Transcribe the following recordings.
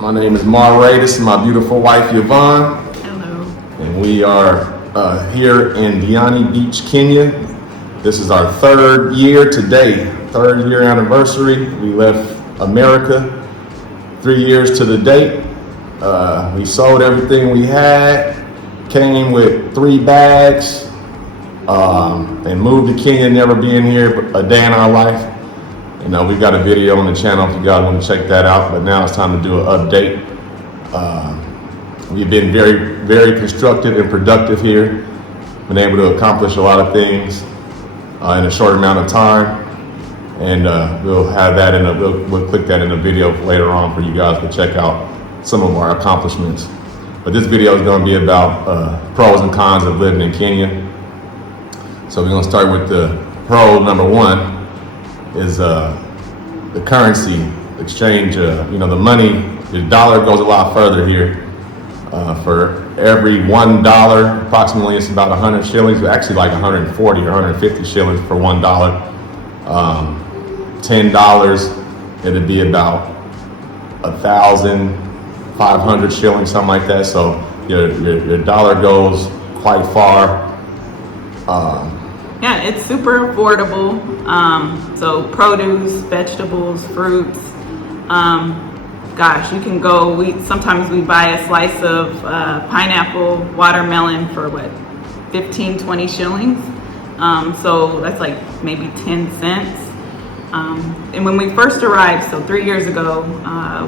My name is Ray. This is my beautiful wife, Yvonne. Hello. And we are here in Diani Beach, Kenya. This is our third year today, third year anniversary. We left America 3 years to the date. We sold everything we had, came with 3 bags, and moved to Kenya, never being here a day in our life. You know, we've got a video on the channel if you guys want to check that out, but now it's time to do an update. We've been very, very constructive and productive here. Been able to accomplish a lot of things in a short amount of time. And we'll have that we'll click that in a video later on for you guys to check out some of our accomplishments. But this video is going to be about pros and cons of living in Kenya. So we're going to start with the pro number 1. Is the currency exchange. You know, the money, the dollar goes a lot further here. For every $1, approximately it's about 100 shillings, actually like 140 or 150 shillings for $1. $10, it'd be about 1,500 shillings, something like that. So your dollar goes quite far. Yeah, it's super affordable. So produce, vegetables, fruits. Gosh, you can go. Sometimes we buy a slice of pineapple, watermelon for what, 15, 20 shillings. So that's like maybe 10 cents. And when we first arrived, so 3 years ago,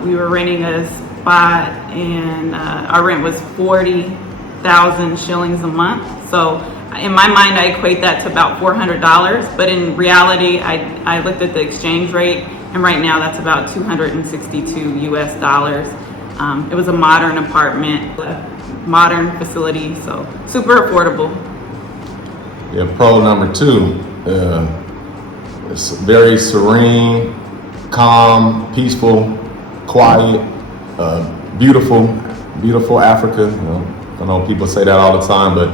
we were renting a spot, and our rent was 40,000 shillings a month. So in my mind, I equate that to about $400, but in reality, I looked at the exchange rate, and right now that's about 262 US dollars. It was a modern apartment, a modern facility, so super affordable. Yeah, pro number 2, it's very serene, calm, peaceful, quiet, beautiful Africa. You know, I know people say that all the time, but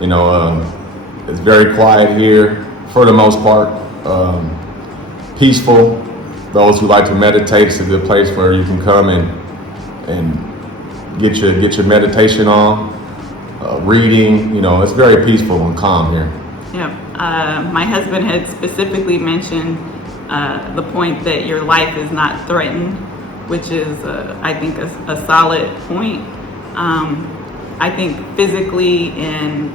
you know, it's very quiet here for the most part. Peaceful. Those who like to meditate, it's a good place where you can come and get your meditation on. Reading, you know, it's very peaceful and calm here. Yeah, my husband had specifically mentioned the point that your life is not threatened, which is, I think, a solid point. I think physically and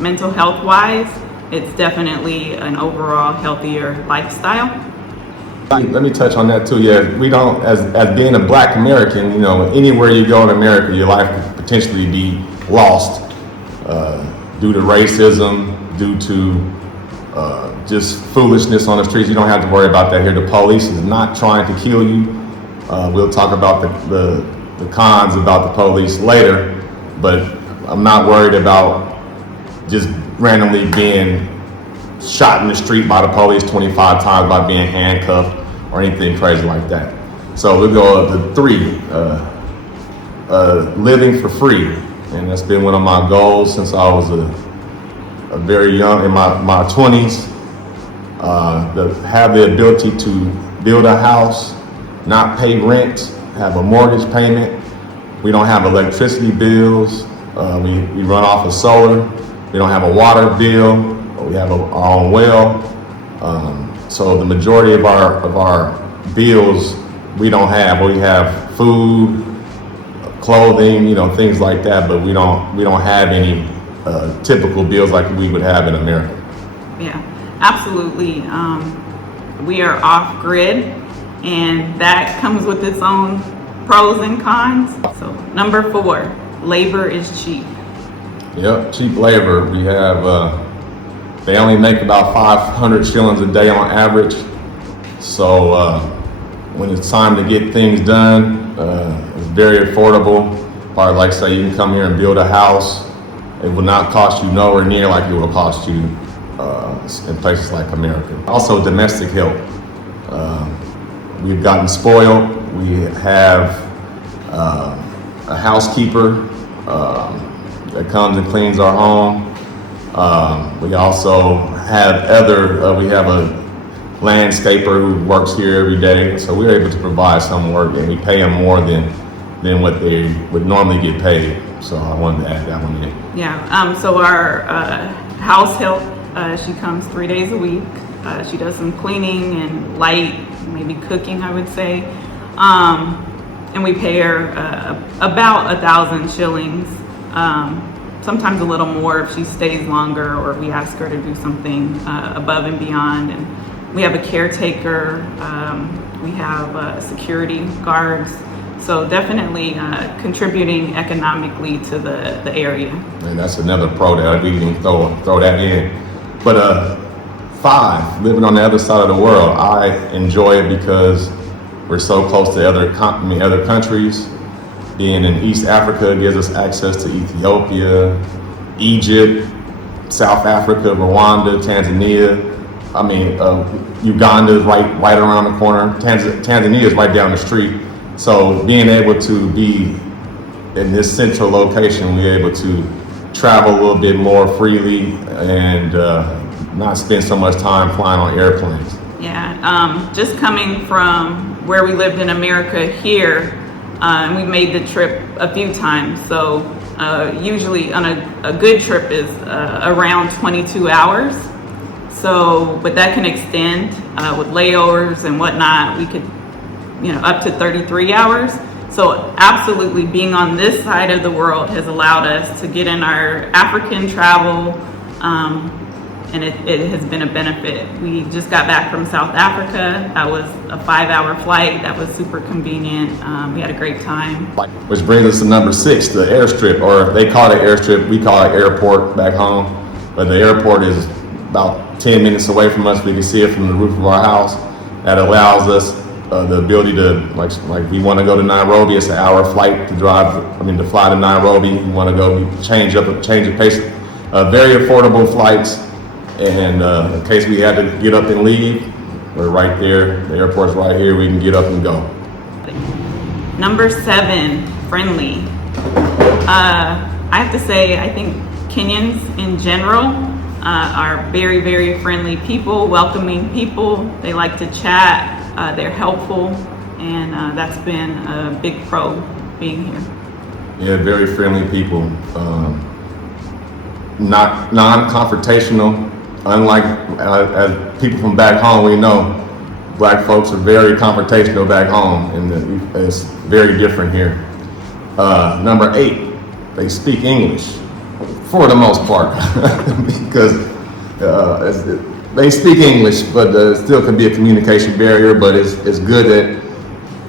mental health wise, it's definitely an overall healthier lifestyle. Let me touch on that too. Yeah, we don't, as being a Black American, you know, anywhere you go in America, your life could potentially be lost due to racism, due to just foolishness on the streets. You don't have to worry about that here. The police is not trying to kill you. We'll talk about the cons about the police later. But I'm not worried about just randomly being shot in the street by the police 25 times by being handcuffed or anything crazy like that. So we'll go to 3, living for free. And that's been one of my goals since I was a very young, in my 20s, to have the ability to build a house, not pay rent, have a mortgage payment. We don't have electricity bills. We run off of solar. We don't have a water bill. We have our own well. So the majority of our bills we don't have. We have food, clothing, you know, things like that. But we don't have any typical bills like we would have in America. Yeah, absolutely. We are off grid, and that comes with its own pros and cons. So number 4, labor is cheap. Yep, cheap labor. We have, they only make about 500 shillings a day on average. So when it's time to get things done, it's very affordable. Or like say you can come here and build a house. It will not cost you nowhere near like it will cost you in places like America. Also domestic help. We've gotten spoiled. We have a housekeeper that comes and cleans our home. We also have we have a landscaper who works here every day, so we're able to provide some work, and we pay him more than than what they would normally get paid. So I wanted to add that one in. Yeah, so our house help, she comes 3 days a week. She does some cleaning and light, maybe cooking, I would say. And we pay her about 1,000 shillings, sometimes a little more if she stays longer or we ask her to do something above and beyond. And we have a caretaker, we have security guards. So definitely contributing economically to the area. And that's another pro that we can throw that in. But 5, living on the other side of the world, I enjoy it because we're so close to other countries. Being in East Africa gives us access to Ethiopia, Egypt, South Africa, Rwanda, Tanzania. I mean, Uganda is right around the corner. Tanzania is right down the street. So being able to be in this central location, we're able to travel a little bit more freely and not spend so much time flying on airplanes. Yeah, just coming from where we lived in America here, and we made the trip a few times. So usually on a good trip is around 22 hours. So, but that can extend with layovers and whatnot. We could, up to 33 hours. So absolutely being on this side of the world has allowed us to get in our African travel, and it has been a benefit. We just got back from South Africa. That was a 5-hour flight. That was super convenient. We had a great time. Which brings us to number 6, the airstrip, or they call it airstrip, we call it airport back home. But the airport is about 10 minutes away from us. We can see it from the roof of our house. That allows us the ability to, like we want to go to Nairobi, it's an hour flight to fly to Nairobi. We want to go change the pace. Very affordable flights. And in case we had to get up and leave, we're right there. The airport's right here. We can get up and go. Number 7, friendly. I have to say, I think Kenyans in general are very, very friendly people, welcoming people. They like to chat. They're helpful, and that's been a big pro being here. Yeah, very friendly people. Not non-confrontational. Unlike as people from back home, we know black folks are very confrontational back home, and it's very different here. Number 8, they speak English for the most part because they speak English, but still can be a communication barrier. But it's good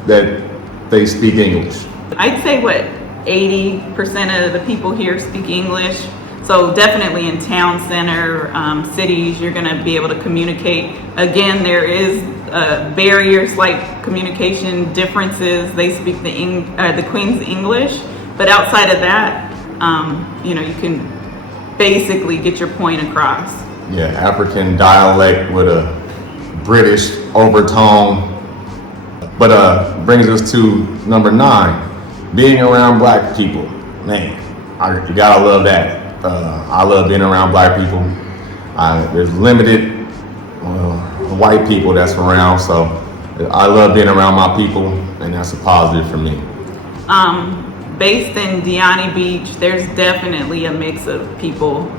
that they speak English. I'd say 80% of the people here speak English. So definitely in town center cities, you're going to be able to communicate. Again, there is barriers like communication differences. They speak the Queen's English, but outside of that, you can basically get your point across. Yeah, African dialect with a British overtone. But brings us to number 9, being around black people. Man, you gotta love that. I love being around black people. There's limited white people that's around, so I love being around my people, and that's a positive for me. Based in Diani Beach, there's definitely a mix of people,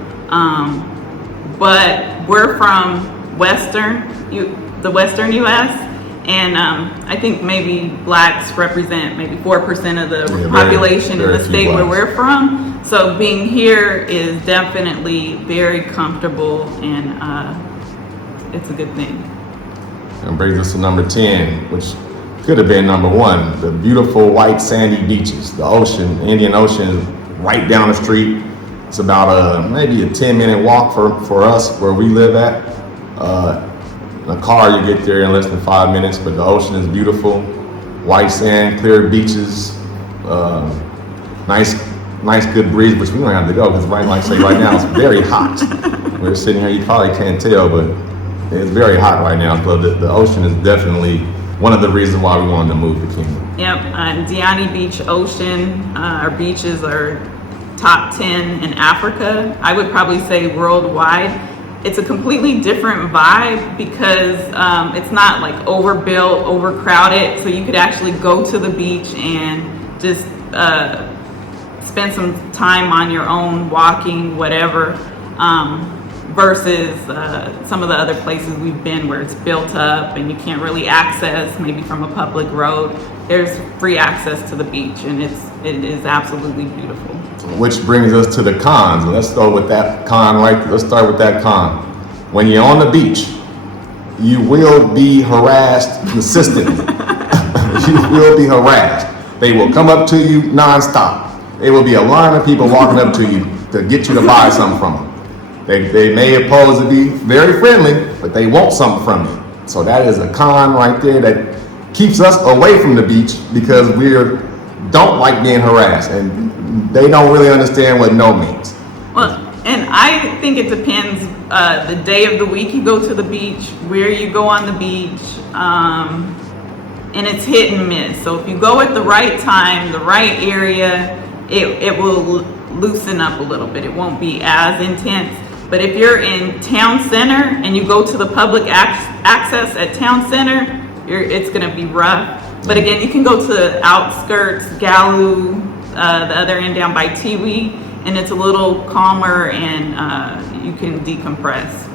but we're from the Western U.S., and I think maybe blacks represent maybe 4% of the population in the state where we're from. So being here is definitely very comfortable, and it's a good thing. And brings us to number 10, which could have been number 1, the beautiful white sandy beaches. The ocean, the Indian Ocean is right down the street. It's about maybe a 10-minute walk for us where we live at. In a car, you get there in less than 5 minutes, but the ocean is beautiful. White sand, clear beaches, nice good breeze, which we don't have to go because right now it's very hot. We're sitting here, you probably can't tell, but it's very hot right now. So the ocean is definitely one of the reasons why we wanted to move to Kenya. Yep, Diani Beach Ocean, our beaches are top 10 in Africa. I would probably say worldwide. It's a completely different vibe because it's not like overbuilt, overcrowded. So you could actually go to the beach and just spend some time on your own, walking, whatever, versus some of the other places we've been where it's built up and you can't really access maybe from a public road. There's free access to the beach, and it is absolutely beautiful. Which brings us to the cons. Let's go with that con right. Let's start with that con. When you're on the beach, you will be harassed consistently. You will be harassed. They will come up to you nonstop. There will be a line of people walking up to you to get you to buy something from them. They may oppose to be very friendly, but they want something from you. So that is a con right there that keeps us away from the beach, because we don't like being harassed, and they don't really understand what no means. Well, and I think it depends the day of the week you go to the beach, where you go on the beach, and it's hit and miss. So if you go at the right time, the right area, it will loosen up a little bit. It won't be as intense. But if you're in town center and you go to the public access at town center, it's going to be rough. But again, you can go to the outskirts, Galoo, the other end down by Tiwi, and it's a little calmer, and you can decompress.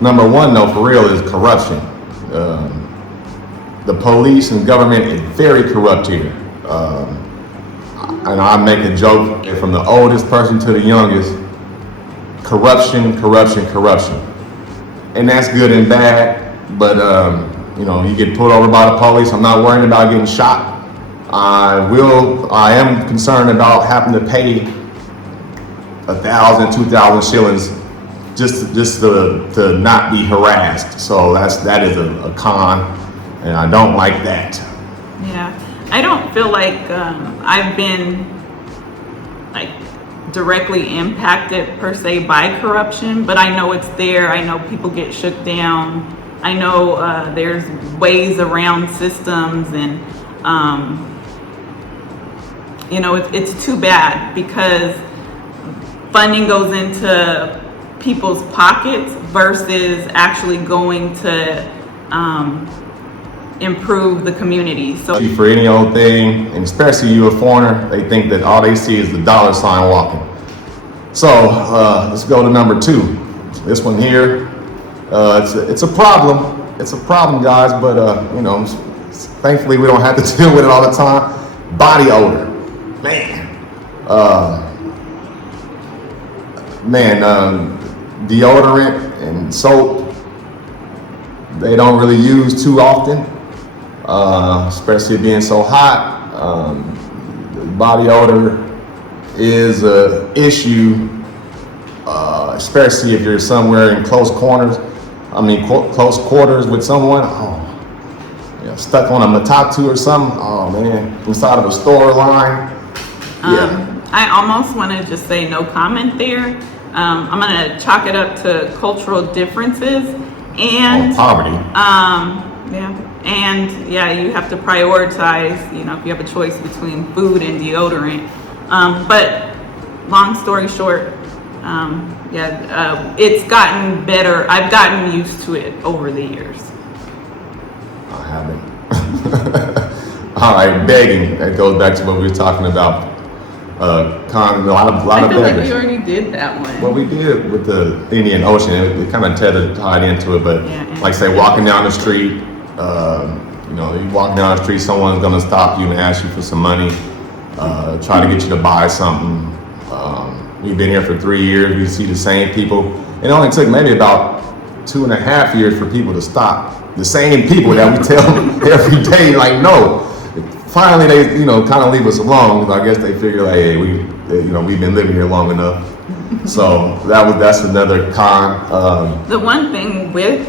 Number one, though, for real, is corruption. The police and government is very corrupt here. And I make a joke, from the oldest person to the youngest, corruption. And that's good and bad, but you get pulled over by the police. I'm not worrying about getting shot. I am concerned about having to pay 1,000, 2,000 shillings just to not be harassed. So that is a con, and I don't like that. Yeah, I don't feel like I've been like directly impacted per se by corruption, but I know it's there. I know people get shook down. I know there's ways around systems, and it's too bad because funding goes into people's pockets versus actually going to improve the community. So For any old thing, and especially you a foreigner, they think that all they see is the dollar sign walking. So let's go to number 2. This one here, it's a problem. It's a problem, guys, but thankfully we don't have to deal with it all the time. Body odor, deodorant and soap, they don't really use too often, especially being so hot. Body odor is an issue, especially if you're somewhere in close quarters with someone. Stuck on a matatu or something. Oh man, inside of a store line. I almost want to just say no comment there. I'm going to chalk it up to cultural differences and poverty. You have to prioritize, if you have a choice between food and deodorant. But long story short, it's gotten better. I've gotten used to it over the years. I haven't. All right, begging. That goes back to what we were talking about. A lot of I feel like beggars. you already did that one. Well, we did with the Indian Ocean. It kind of tied into it, but like say walking down the street, you walk down the street, someone's gonna stop you and ask you for some money, try to get you to buy something. We've been here for 3 years. We see the same people. It only took maybe about 2.5 years for people to stop. The same people that we tell every day, like, no. Finally, they, kind of leave us alone. I guess they figure, like, hey, we've been living here long enough. So that's another con. The one thing with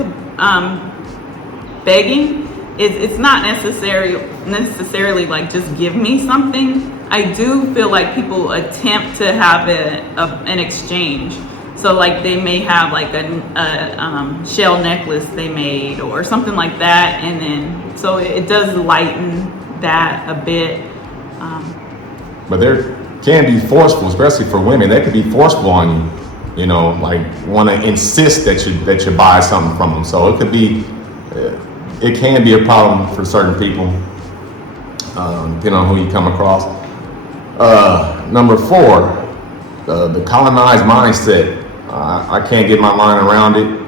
begging is it's not necessarily like just give me something. I do feel like people attempt to have an exchange. So like they may have like a shell necklace they made or something like that, and then so it does lighten that a bit. But there can be forceful, especially for women. They could be forceful on you, like want to insist that you buy something from them. So it can be a problem for certain people. depending on who you come across. Number 4, the colonized mindset. I can't get my mind around it.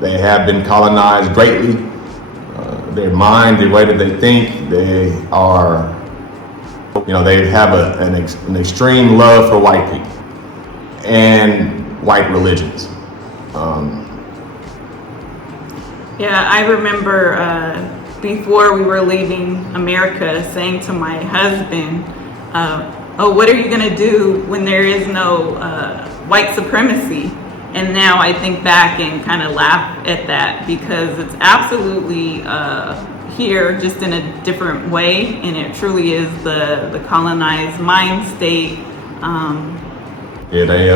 They have been colonized greatly. Their mind, the way that they think, they are, they have an extreme love for white people and white religions. Yeah, I remember before we were leaving America saying to my husband, oh, what are you going to do when there is no white supremacy? And now I think back and kind of laugh at that, because it's absolutely here, just in a different way, and it truly is the colonized mind state. Yeah, they,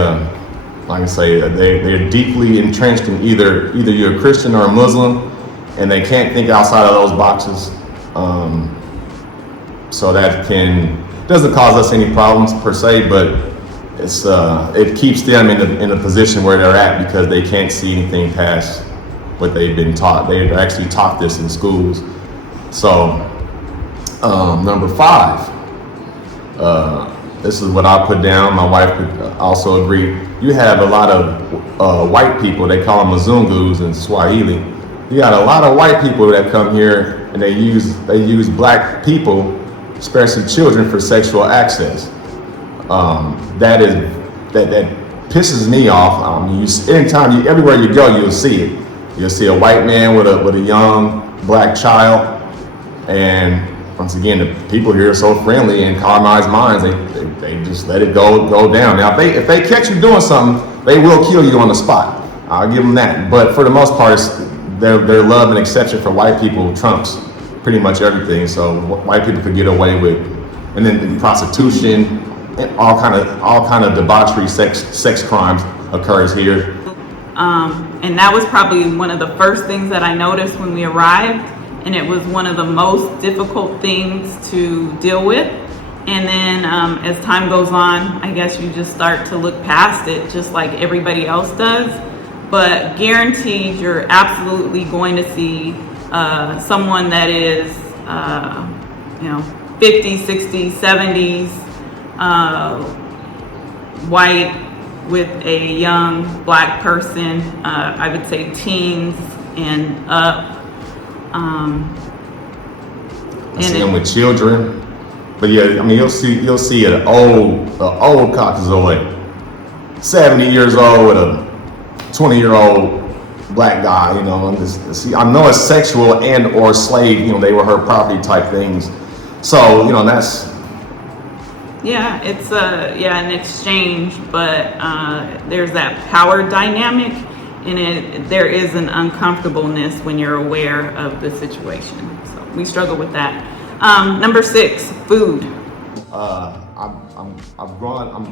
like I say, they're deeply entrenched in either you're a Christian or a Muslim, and they can't think outside of those boxes. So that doesn't cause us any problems per se, but it keeps them in a position where they're at, because they can't see anything past what they've been taught. They're actually taught this in schools. So number 5, this is what I put down. My wife could also agree. You have a lot of white people. They call them Mzungus in Swahili. You got a lot of white people that come here, and they use black people, especially children, for sexual access. That pisses me off. Everywhere you go, you'll see it. You'll see a white man with a young black child, and once again, the people here are so friendly and colonized minds. They just let it go down. Now, if they catch you doing something, they will kill you on the spot. I'll give them that. But for the most part, their love and acceptance for white people trumps pretty much everything. So white people could get away with, and then prostitution, and all kind of debauchery, sex crimes occurs here. And that was probably one of the first things that I noticed when we arrived, and it was one of the most difficult things to deal with. And then as time goes on, I guess you just start to look past it, just like everybody else does. But guaranteed, you're absolutely going to see someone that is 50s, 60s, 70s, white, with a young black person, I would say teens and up. And with children. But yeah, I mean, you'll see an old Caucasoid, 70 years old, with a 20-year-old black guy. And I know it's sexual and or slave. They were her property type things. So that's. Yeah, it's an exchange, but there's that power dynamic, and there is an uncomfortableness when you're aware of the situation. So we struggle with that. Number 6, food. I'm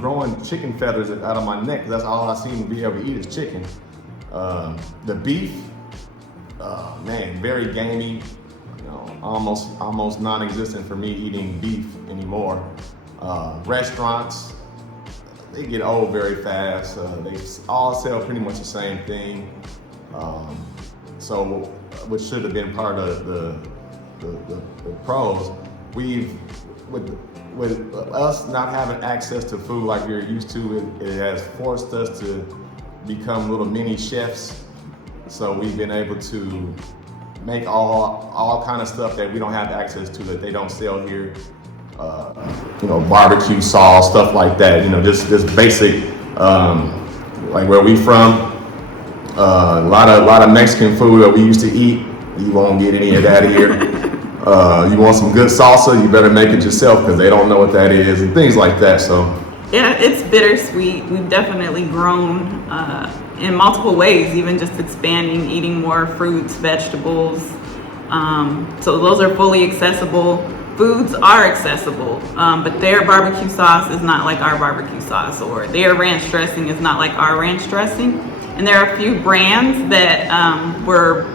growing chicken feathers out of my neck, because that's all I seem to be able to eat is chicken. The beef, man, very gamey. Almost non-existent for me eating beef anymore. Restaurants, they get old very fast. They all sell pretty much the same thing. So what should have been part of the pros, with us not having access to food like we're used to, it has forced us to become little mini chefs. So we've been able to make all kind of stuff that we don't have access to, that they don't sell here. Barbecue sauce, stuff like that. Just basic, like where we from. A lot of Mexican food that we used to eat. You won't get any of that here. You want some good salsa, you better make it yourself, because they don't know what that is, and things like that. So yeah, it's bittersweet. We've definitely grown in multiple ways, even just expanding, eating more fruits, vegetables. So those are fully accessible. Foods are accessible, but their barbecue sauce is not like our barbecue sauce, or their ranch dressing is not like our ranch dressing. And there are a few brands that we're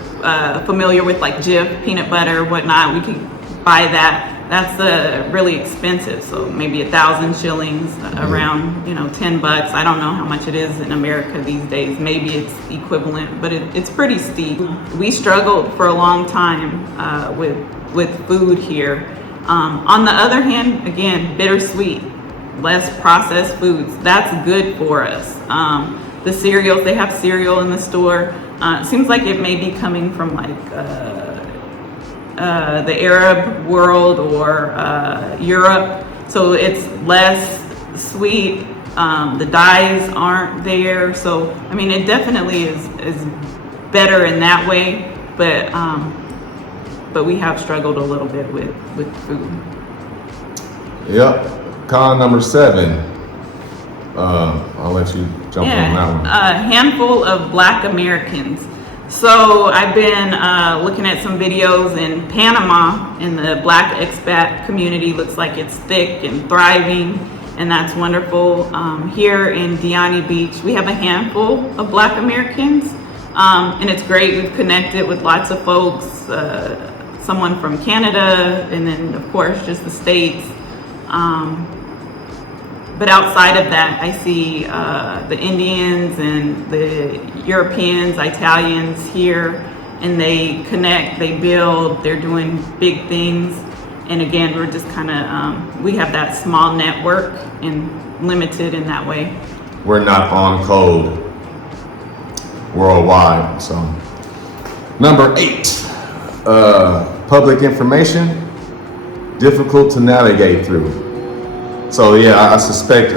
familiar with, like Jif, peanut butter, whatnot. We can buy that. That's really expensive, so maybe 1,000 shillings, around $10. I don't know how much it is in America these days. Maybe it's equivalent, but it's pretty steep. We struggled for a long time with food here. On the other hand, again, bittersweet, less processed foods. That's good for us. The cereals, they have cereal in the store. It seems like it may be coming from like the Arab world or Europe. So it's less sweet. The dyes aren't there. So, I mean, it definitely is better in that way. But we have struggled a little bit with food. Yep. Con number 7. I'll let you jump on that one. A handful of Black Americans. So I've been looking at some videos in Panama, and the Black expat community looks like it's thick and thriving, and that's wonderful. Here in Diani Beach, we have a handful of Black Americans, and it's great. We've connected with lots of folks, someone from Canada, and then of course just the States. But outside of that, I see the Indians and the Europeans, Italians here, and they connect, they build, they're doing big things. And again, we're just kind of, we have that small network and limited in that way. We're not on code worldwide. So, number 8, public information, difficult to navigate through. So yeah, I suspect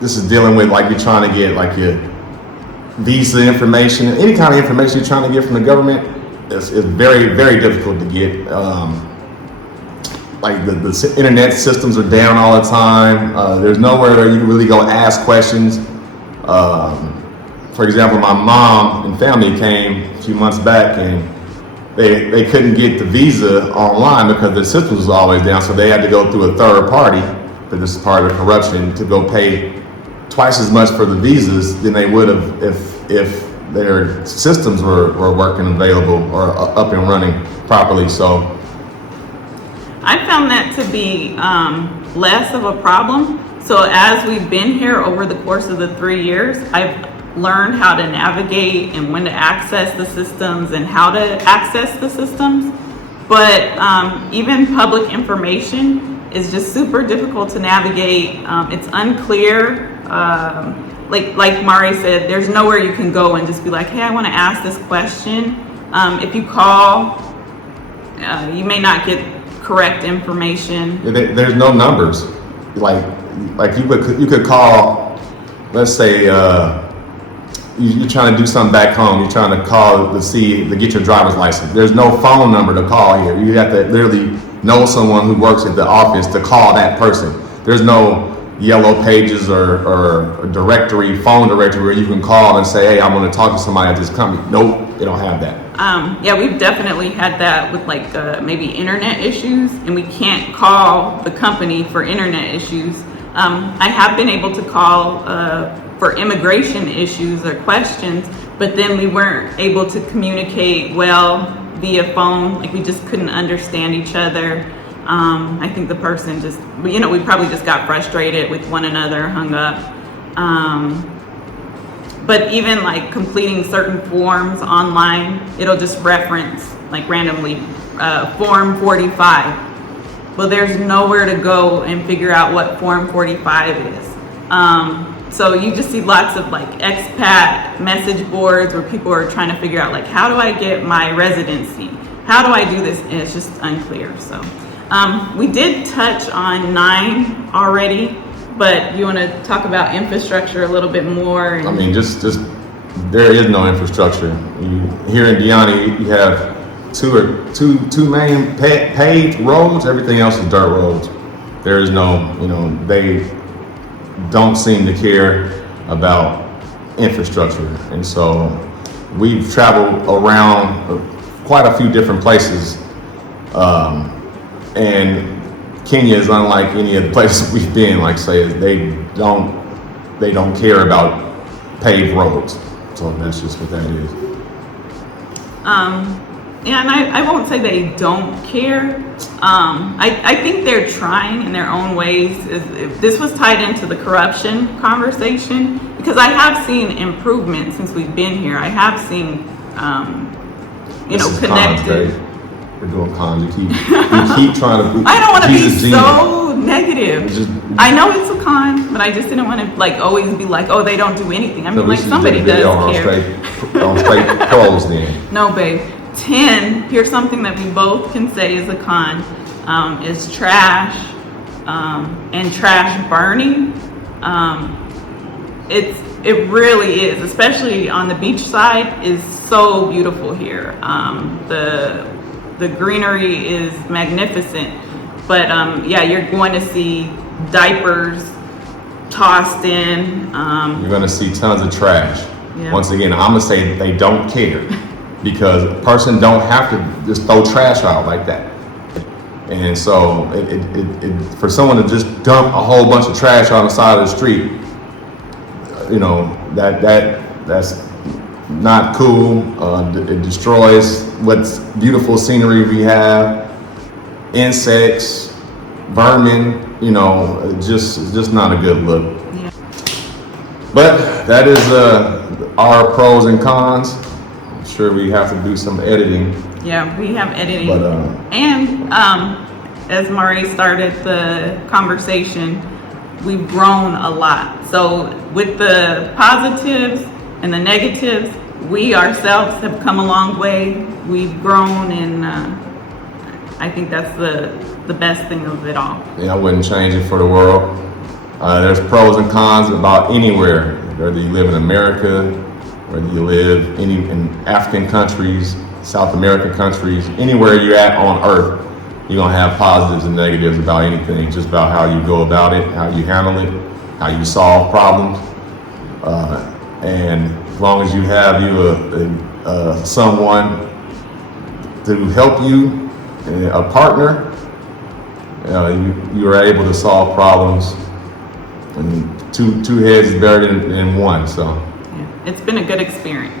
this is dealing with like you're trying to get like your visa information, any kind of information you're trying to get from the government. It's very, very difficult to get. Like the internet systems are down all the time. There's nowhere where you can really go ask questions. For example, my mom and family came a few months back, and they couldn't get the visa online because the system was always down, so they had to go through a third party, but this is part of the corruption, to go pay twice as much for the visas than they would have if their systems were working available or up and running properly. So I found that to be less of a problem. So as we've been here over the course of the 3 years, I've learn how to navigate and when to access the systems and how to access the systems. But even public information is just super difficult to navigate. It's unclear. Like Mari said, there's nowhere you can go and just be like, hey, I want to ask this question. If you call, you may not get correct information. There's no numbers. Like you could call, let's say, you're trying to do something back home. You're trying to call to get your driver's license. There's no phone number to call here. You have to literally know someone who works at the office to call that person. There's no yellow pages or directory, phone directory where you can call and say, hey, I want to talk to somebody at this company. Nope, they don't have that. Yeah, we've definitely had that with like maybe internet issues, and we can't call the company for internet issues. I have been able to call for immigration issues or questions, but then we weren't able to communicate well via phone. Like we just couldn't understand each other. I think the person just, we probably just got frustrated with one another, hung up. But even like completing certain forms online, it'll just reference like randomly form 45. Well, there's nowhere to go and figure out what form 45 is. So you just see lots of like expat message boards where people are trying to figure out like, how do I get my residency? How do I do this? And it's just unclear. So we did touch on 9 already, but you want to talk about infrastructure a little bit more? I mean, just there is no infrastructure. Here in Diani, you have two main paved roads. Everything else is dirt roads. There is no, they don't seem to care about infrastructure. And so we've traveled around quite a few different places. And Kenya is unlike any of the places we've been. Like say, they don't care about paved roads. So that's just what that is. And I won't say they don't care. I think they're trying in their own ways. This was tied into the corruption conversation, because I have seen improvement since we've been here. I have seen, connected. for doing cons. You keep trying to. I don't want to be Jesus genius. so negative. Just- I know it's a con, but I just didn't want to like always be like, oh, they don't do anything. I mean, So we like should somebody do a video does care. on straight pros then. No, babe. 10. Here's something that we both can say is a con. Is trash and trash burning. It really is, especially on the beach side, is so beautiful here. The greenery is magnificent, but yeah, you're going to see diapers tossed in. You're gonna see tons of trash. Yeah. Once again, I'm gonna say they don't care because a person don't have to just throw trash out like that. And so, for someone to just dump a whole bunch of trash on the side of the street, you know, that's not cool. It destroys what's beautiful scenery we have, insects, vermin. You know, it's just not a good look. Yeah. But that is our pros and cons. I'm sure we have to do some editing. Yeah, we have editing. But And as Murray started the conversation, we've grown a lot. So with the positives and the negatives, we ourselves have come a long way. We've grown, and I think that's the best thing of it all. yeah, I wouldn't change it for the world. There's pros and cons about anywhere, whether you live in America, whether you live in African countries, South American countries, anywhere you're at on earth, you're gonna have positives and negatives about anything, just about how you go about it, how you handle it, how you solve problems. And as long as you have someone to help you, a partner, you are able to solve problems. And two heads is better than one. So Yeah. It's been a good experience.